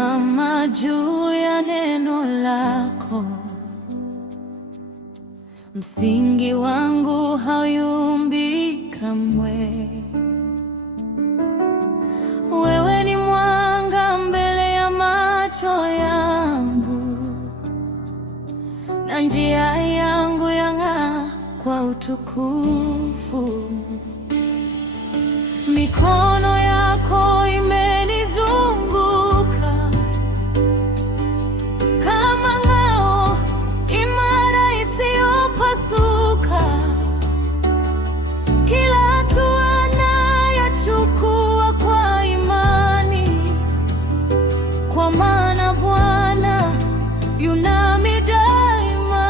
Nasimama juu ya neno lako, msingi wangu hauyumbi kamwe. Wewe ni mwanga mbele ya macho yangu, na njia yangu yang'aa kwa utukufu. Mikono yako imenizunguka kama ngao imara isiyopasuka. Kila hatua nayochukua kwa imani, kwa maana Bwana yu nami daima.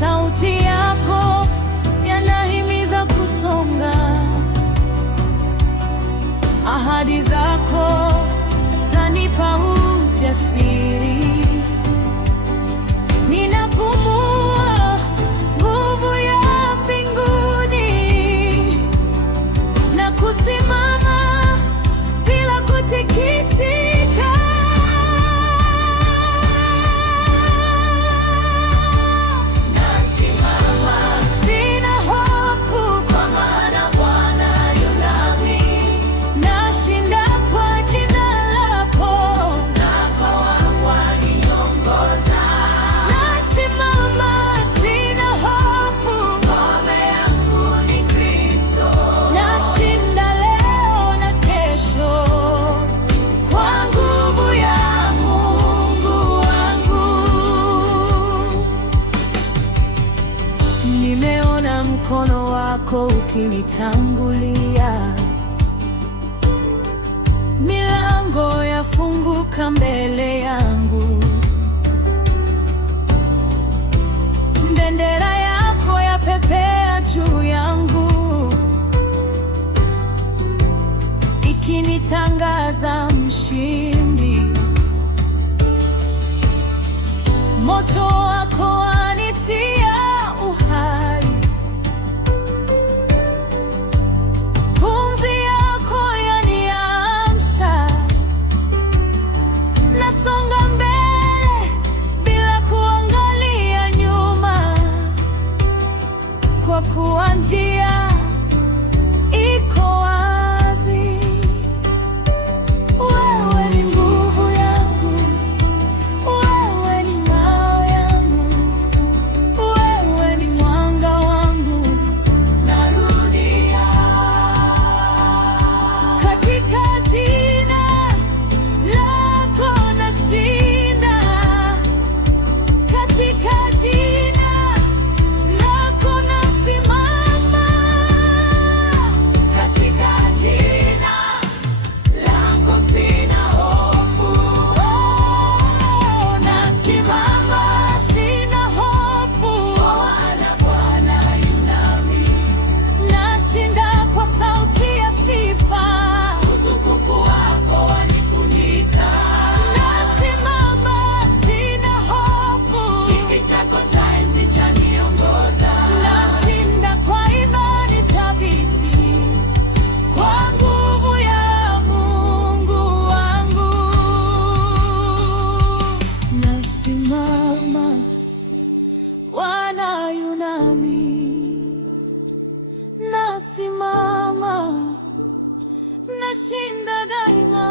Sauti yako yanahimiza kusonga, ahadi zako zanipa ujasiri. Ninapumua nguvu ya mbinguni na kusimama bila kutikisika. Nasimama, sina hofu, kwa maana Bwana yu nami. Nashinda kwa jina lako, nako waniongoza. Nasimama, sina hofu, ngome yangu ni Kristo. Nashinda leo na kesho kwa nguvu ya Mungu wangu. Nimeona mkono wako ukinitangulia, milango yafunguka mbele yangu. Bendera yako yapepea juu yangu, ikinitangaza mshindi. Moto wako wanitia uhai, pumzi yako yaniamsha. Nasonga mbele bila kuangalia nyuma, kwa kuwa njia iko wazi. Wewe ni nguvu yangu, wewe ni ngao yangu, wewe ni mwanga wangu. Narudia, katika jina lako nashinda, katika jina lako nasimama, katika jina lako sina hofu. Nasimama, sina hofu, maana Bwana yu nami. Nashinda kwa sauti ya sifa, utukufu wako wanifunika. Nasimama, sina hofu, kiti chako cha enzi chaniongoza. Nashinda kwa imani thabiti, kwa nguvu ya Mungu wangu. Nasimama, Bwana yu nami. Nasimama, nashinda daima.